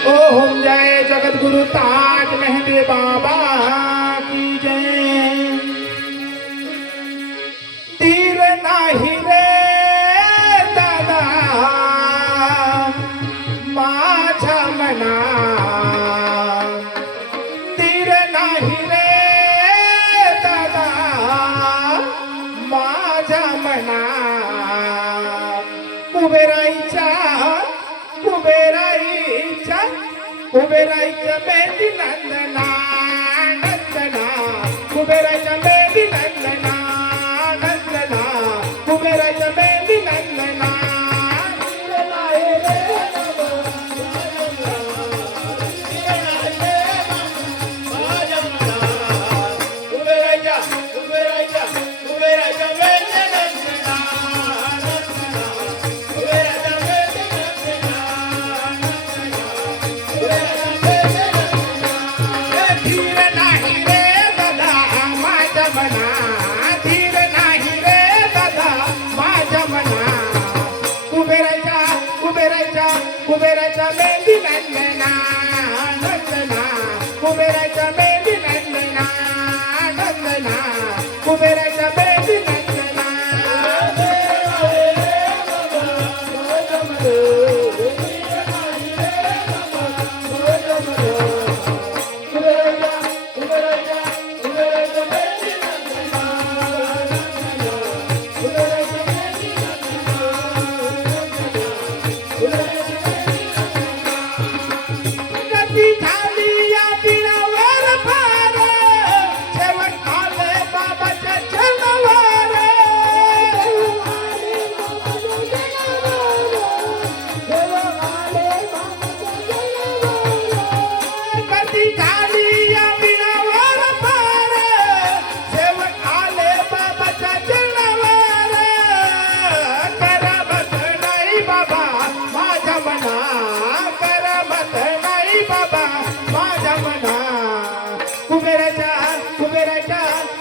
ओम जय जगतगुरु ताज मेहंदी बाबा की जय। तीर नाही रे दादा माझ्या मना, तीर नाही रे दादा माझ्या मना। कुबेराईच्या कुबेराईच्या कुबेराईच्या मेंदी नंदना नंदना, कुबेराईच्या मेंदी नंदना नंदना, कुबेराईच्या मेंदी नंदना। कुबेराच्या मेंदी नंदना नंदना, कुबेराच्या मेंदी नंदना नंदना, कुबेराच्या मेंदी नंदना।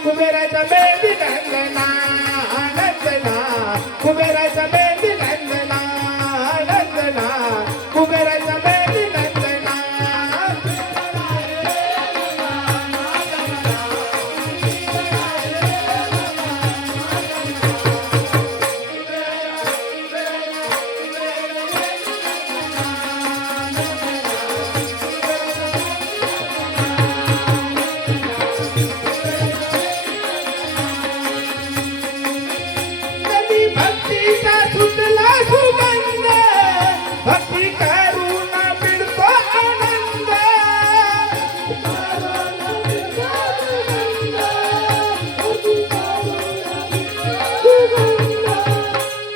कुबेराच्या मेंदी नंदना नंदना, कुबेराच्या मेंदी नंदना नंदना, कुबेराच्या मेंदी नंदना। भक्तीचा सुटला सुगंध, भक्ती करून मिळतो आनंद।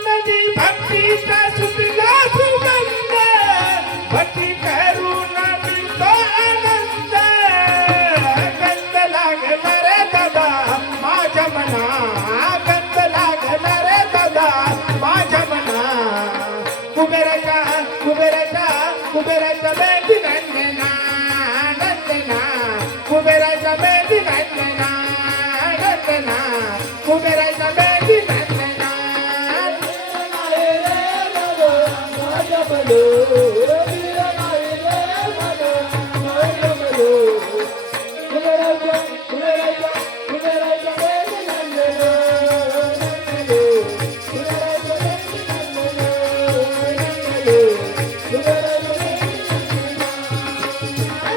नदी भक्तीचा सुटला सुगंध, भक्ती करून मिळतो आनंद। गंध लागणार दादा माझ्या मना, गंध लागणार माझ्या मना। कुबेराच्या कुबेराच्या कुबेराच्या मेंदी नंदना नंदना, कुबेराच्या मेंदी नंदना नंदना, कुबेराच्या मेंदी नंदना।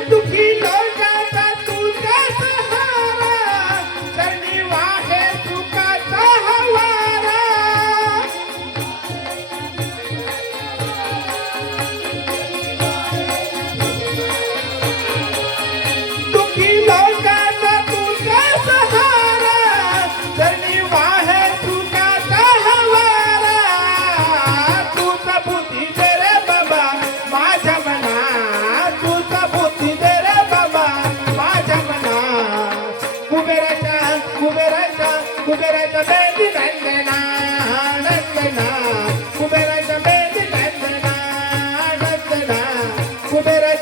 दुखी लोकांचा तुझा सहारा, चरणी वाहे सुखाचा हवारा। दुखी लोकांचा तुझा सहारा, चरणी वाहे सुखाचा हवारा। तुझा बुद्धी दे रे बाबा माझ्या मना, तुझा बुद्धी दे रे बाबा माझ्या मना। कुबेराच्या कुबेराच्या कुबेराच्या मेंदी नंदना नंदना, कुबेराच्या मेंदी नंदना नंदना, कुबेरा